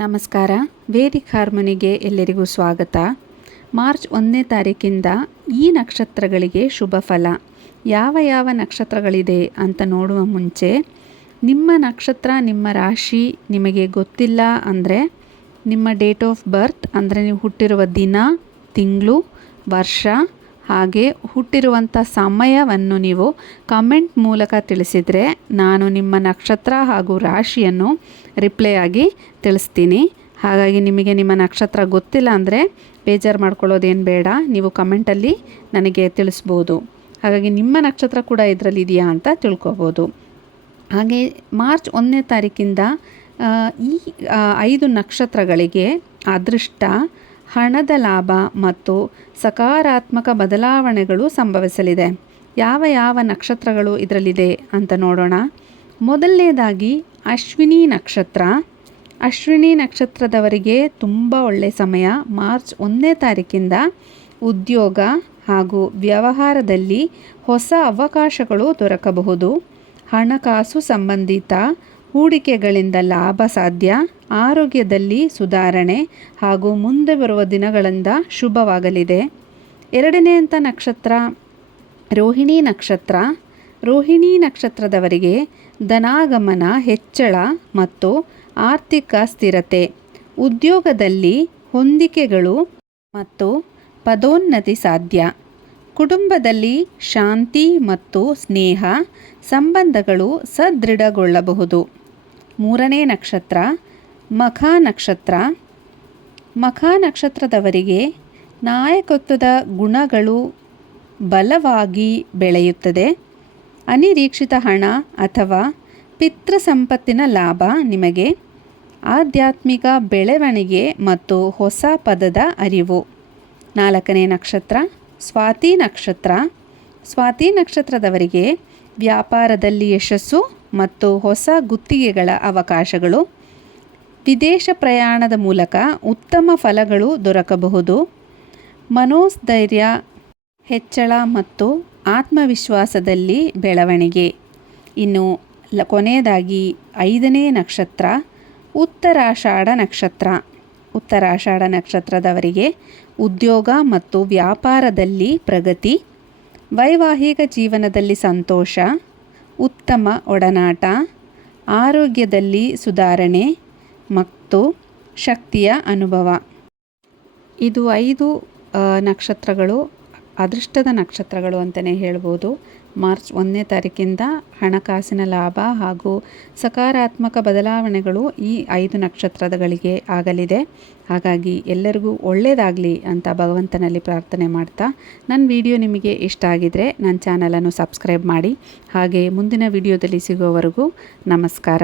ನಮಸ್ಕಾರ. ವೇದಿಕ್ ಹಾರ್ಮೋನಿಗೆ ಎಲ್ಲರಿಗೂ ಸ್ವಾಗತ. ಮಾರ್ಚ್ 1ನೇ ತಾರೀಕಿಂದ ಈ ನಕ್ಷತ್ರಗಳಿಗೆ ಶುಭ ಫಲ ಯಾವ ಯಾವ ನಕ್ಷತ್ರಗಳಿದೆ ಅಂತ ನೋಡುವ ಮುಂಚೆ, ನಿಮ್ಮ ನಕ್ಷತ್ರ ನಿಮ್ಮ ರಾಶಿ ನಿಮಗೆ ಗೊತ್ತಿಲ್ಲ ಅಂದರೆ ನಿಮ್ಮ ಡೇಟ್ ಆಫ್ ಬರ್ತ್ ಅಂದರೆ ನೀವು ಹುಟ್ಟಿರುವ ದಿನ, ತಿಂಗಳು, ವರ್ಷ ಹಾಗೆ ಹುಟ್ಟಿರುವಂಥ ಸಮಯವನ್ನು ನೀವು ಕಮೆಂಟ್ ಮೂಲಕ ತಿಳಿಸಿದರೆ ನಾನು ನಿಮ್ಮ ನಕ್ಷತ್ರ ಹಾಗೂ ರಾಶಿಯನ್ನು ರಿಪ್ಲೈ ಆಗಿ ತಿಳಿಸ್ತೀನಿ. ಹಾಗಾಗಿ ನಿಮಗೆ ನಿಮ್ಮ ನಕ್ಷತ್ರ ಗೊತ್ತಿಲ್ಲ ಅಂದರೆ ಬೇಜಾರು ಮಾಡ್ಕೊಳ್ಳೋದೇನು ಬೇಡ, ನೀವು ಕಮೆಂಟಲ್ಲಿ ನನಗೆ ತಿಳಿಸ್ಬೋದು. ಹಾಗಾಗಿ ನಿಮ್ಮ ನಕ್ಷತ್ರ ಕೂಡ ಇದರಲ್ಲಿ ಇದೆಯಾ ಅಂತ ತಿಳ್ಕೊಬೋದು. ಹಾಗೆ ಮಾರ್ಚ್ 1ನೇ ತಾರೀಕಿಂದ ಈ 5 ನಕ್ಷತ್ರಗಳಿಗೆ ಅದೃಷ್ಟ, ಹಣದ ಲಾಭ ಮತ್ತು ಸಕಾರಾತ್ಮಕ ಬದಲಾವಣೆಗಳು ಸಂಭವಿಸಲಿದೆ. ಯಾವ ಯಾವ ನಕ್ಷತ್ರಗಳು ಇದರಲ್ಲಿದೆ ಅಂತ ನೋಡೋಣ. ಮೊದಲನೇದಾಗಿ ಅಶ್ವಿನಿ ನಕ್ಷತ್ರ. ಅಶ್ವಿನಿ ನಕ್ಷತ್ರದವರಿಗೆ ತುಂಬ ಒಳ್ಳೆಯ ಸಮಯ. ಮಾರ್ಚ್ 1ನೇ ತಾರೀಕಿಂದ ಉದ್ಯೋಗ ಹಾಗೂ ವ್ಯವಹಾರದಲ್ಲಿ ಹೊಸ ಅವಕಾಶಗಳು ದೊರಕಬಹುದು. ಹಣಕಾಸು ಸಂಬಂಧಿತ ಹೂಡಿಕೆಗಳಿಂದ ಲಾಭ ಸಾಧ್ಯ. ಆರೋಗ್ಯದಲ್ಲಿ ಸುಧಾರಣೆ ಹಾಗೂ ಮುಂದೆ ಬರುವ ದಿನಗಳಿಂದ ಶುಭವಾಗಲಿದೆ. ಎರಡನೆಯಂಥ ನಕ್ಷತ್ರ ರೋಹಿಣಿ ನಕ್ಷತ್ರ. ರೋಹಿಣಿ ನಕ್ಷತ್ರದವರಿಗೆ ಧನಾಗಮನ ಹೆಚ್ಚಳ ಮತ್ತು ಆರ್ಥಿಕ ಸ್ಥಿರತೆ. ಉದ್ಯೋಗದಲ್ಲಿ ಹೊಂದಿಕೆಗಳು ಮತ್ತು ಪದೋನ್ನತಿ ಸಾಧ್ಯ. ಕುಟುಂಬದಲ್ಲಿ ಶಾಂತಿ ಮತ್ತು ಸ್ನೇಹ ಸಂಬಂಧಗಳು ಸದೃಢಗೊಳ್ಳಬಹುದು. ಮೂರನೇ ನಕ್ಷತ್ರ ಮಖ ನಕ್ಷತ್ರ. ಮಖ ನಕ್ಷತ್ರದವರಿಗೆ ನಾಯಕತ್ವದ ಗುಣಗಳು ಬಲವಾಗಿ ಬೆಳೆಯುತ್ತದೆ. ಅನಿರೀಕ್ಷಿತ ಹಣ ಅಥವಾ ಪಿತೃ ಸಂಪತ್ತಿನ ಲಾಭ ನಿಮಗೆ. ಆಧ್ಯಾತ್ಮಿಕ ಬೆಳವಣಿಗೆ ಮತ್ತು ಹೊಸ ಪದದ ಅರಿವು. ನಾಲ್ಕನೇ ನಕ್ಷತ್ರ ಸ್ವಾತಿ ನಕ್ಷತ್ರ. ಸ್ವಾತಿ ನಕ್ಷತ್ರದವರಿಗೆ ವ್ಯಾಪಾರದಲ್ಲಿ ಯಶಸ್ಸು ಮತ್ತು ಹೊಸ ಗುತ್ತಿಗೆಗಳ ಅವಕಾಶಗಳು. ವಿದೇಶ ಪ್ರಯಾಣದ ಮೂಲಕ ಉತ್ತಮ ಫಲಗಳು ದೊರಕಬಹುದು. ಮನೋಸ್ಥೈರ್ಯ ಹೆಚ್ಚಳ ಮತ್ತು ಆತ್ಮವಿಶ್ವಾಸದಲ್ಲಿ ಬೆಳವಣಿಗೆ. ಇನ್ನು ಕೊನೆಯದಾಗಿ 5ನೇ ನಕ್ಷತ್ರ ಉತ್ತರಾಷಾಢ ನಕ್ಷತ್ರ. ಉತ್ತರಾಷಾಢ ನಕ್ಷತ್ರದವರಿಗೆ ಉದ್ಯೋಗ ಮತ್ತು ವ್ಯಾಪಾರದಲ್ಲಿ ಪ್ರಗತಿ. ವೈವಾಹಿಕ ಜೀವನದಲ್ಲಿ ಸಂತೋಷ, ಉತ್ತಮ ಒಡನಾಟ, ಆರೋಗ್ಯದಲ್ಲಿ ಸುಧಾರಣೆ ಮತ್ತು ಶಕ್ತಿಯ ಅನುಭವ. ಇದು 5 ನಕ್ಷತ್ರಗಳು ಅದೃಷ್ಟದ ನಕ್ಷತ್ರಗಳು ಅಂತಲೇ ಹೇಳ್ಬೋದು. ಮಾರ್ಚ್ 1ನೇ ತಾರೀಕಿಂದ ಹಣಕಾಸಿನ ಲಾಭ ಹಾಗೂ ಸಕಾರಾತ್ಮಕ ಬದಲಾವಣೆಗಳು ಈ 5 ನಕ್ಷತ್ರಗಳಿಗೆ ಆಗಲಿದೆ. ಹಾಗಾಗಿ ಎಲ್ಲರಿಗೂ ಒಳ್ಳೆಯದಾಗಲಿ ಅಂತ ಭಗವಂತನಲ್ಲಿ ಪ್ರಾರ್ಥನೆ ಮಾಡ್ತಾ, ನನ್ನ ವಿಡಿಯೋ ನಿಮಗೆ ಇಷ್ಟ ಆಗಿದರೆ ನನ್ನ ಚಾನಲನ್ನು ಸಬ್ಸ್ಕ್ರೈಬ್ ಮಾಡಿ. ಹಾಗೆ ಮುಂದಿನ ವಿಡಿಯೋದಲ್ಲಿ ಸಿಗೋವರೆಗೂ ನಮಸ್ಕಾರ.